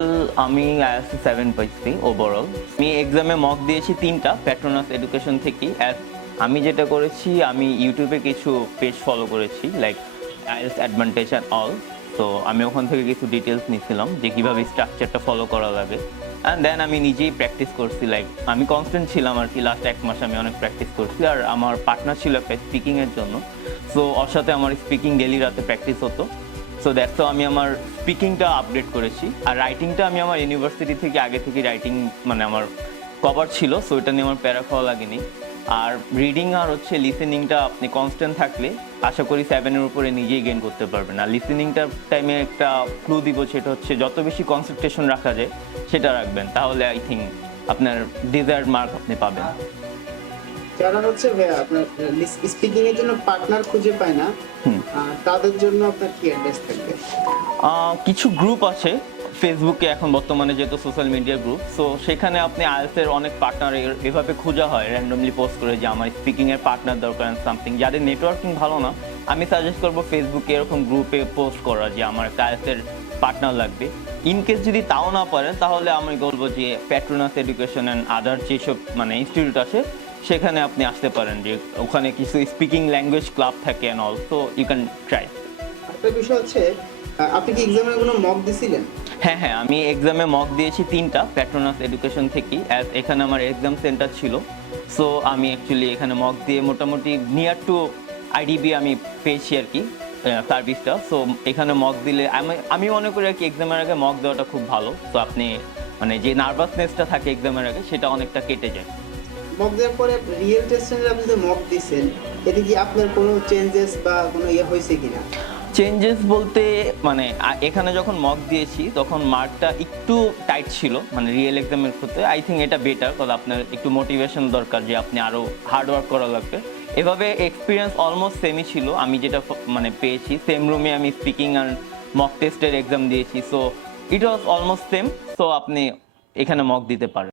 আমি IELTS 7 পাইছি overall. আমি এক্সামে মক দিয়েছি 3টা প্যাট্রোনাস এডুকেশন থেকেই। আমি যেটা করেছি, আমি ইউটিউবে কিছু পেজ ফলো করেছি like IELTS advantage and all. তো আমি ওখান থেকে কিছু ডিটেলস নিয়েছিলাম যে কীভাবে স্ট্রাকচারটা ফলো করা লাগে। অ্যান্ড দেন আমি নিজেই প্র্যাকটিস করছি, লাইক আমি কনস্ট্যান্ট ছিলাম আর কি। লাস্ট 1 মাস আমি অনেক প্র্যাকটিস করছি। আর আমার পার্টনার ছিল একটা স্পিকিংয়ের জন্য, সো ওর সাথে আমার স্পিকিং ডেলি রাতে প্র্যাকটিস হতো। সো দ্যাটস আমি আমার স্পিকিংটা আপডেট করেছি। আর রাইটিংটা আমি আমার ইউনিভার্সিটি থেকে আগে থেকে রাইটিং মানে আমার কভার ছিল, সো এটা নিয়ে আমার প্যারা খাওয়া লাগেনি। আর রিডিং আর হচ্ছে লিসেনিংটা আপনি কনস্ট্যান্ট থাকলে আশা করি 7-এর উপরে নিজেই গেইন করতে পারবেন। আর লিসেনিংটার টাইমে একটা ক্লু দিব, সেটা হচ্ছে যত বেশি কনসেন্ট্রেশন রাখা যায় সেটা রাখবেন, তাহলে আই থিঙ্ক আপনার ডিজায়ার্ড মার্ক আপনি পাবেন। যারা হচ্ছে আপনার স্পিকিং এর জন্য পার্টনার খুঁজে পায় না, তাদের জন্য আপনার কি অ্যাডভাইস থাকবে? কিছু গ্রুপ আছে ফেসবুকে এখন বর্তমানে, যেহেতু সোশ্যাল মিডিয়া গ্রুপ, সো সেখানে আপনি আইএলটিএস অনেক পার্টনার এভাবে খোঁজা হয় র্যান্ডমলি পোস্ট করে যে আমার স্পিকিংয়ের পার্টনার দরকার অ্যান্ড সামথিং। যাদের নেটওয়ার্কিং ভালো না, আমি সাজেস্ট করবো ফেসবুকে এরকম গ্রুপে পোস্ট করা যে আমার একটা আইএলটিএস পার্টনার লাগবে। ইনকেস যদি তাও না পারেন, তাহলে আমি বলবো যে প্যাট্রোনাস এডুকেশন অ্যান্ড আদার যেসব মানে ইনস্টিটিউট আছে সেখানে আপনি আসতে পারেন, যে ওখানে কিছু স্পিকিং ল্যাঙ্গুয়েজ ক্লাব থাকে and also you can try. একটা বিষয় হচ্ছে, আপনি কি এক্সামে কোনো মক দিছিলেন? হ্যাঁ, আমি এক্সামে মক দিয়েছি 3টা প্যাট্রোনাস এডুকেশন থেকেই। এখানে আমার এক্সাম সেন্টার ছিল, সো আমি অ্যাকচুয়ালি এখানে মক দিয়ে মোটামুটি নিয়ার টু আইডিবি আমি পেয়েছি আর কি সার্ভিসটা। সো এখানে মক দিলে আমি মনে করি আর কি এক্সামের আগে মক দেওয়াটা খুব ভালো। তো আপনি মানে যে নার্ভাসনেসটা থাকে এক্সামের আগে, সেটা অনেকটা কেটে যায়। মক দেওয়ার পরে রিয়েল টেস্টে আপনি যে মক দিছেন, এতে কি আপনার কোনো চেঞ্জেস বা কোনো হয়েছে কিনা? চেঞ্জেস বলতে মানে এখানে যখন মক দিয়েছি তখন মার্কটা একটু টাইট ছিল, মানে রিয়েল এক্সামের ক্ষেত্রে আই থিঙ্ক এটা বেটার, কারণ আপনার একটু মোটিভেশন দরকার যে আপনি আরও হার্ড ওয়ার্ক করা লাগবে। এভাবে এক্সপিরিয়েন্স অলমোস্ট সেমই ছিল। আমি যেটা মানে পেয়েছি, সেম রুমে আমি স্পিকিং আর মক টেস্টের এক্সাম দিয়েছি, so it was almost same. So আপনি এখানে মক দিতে পারেন।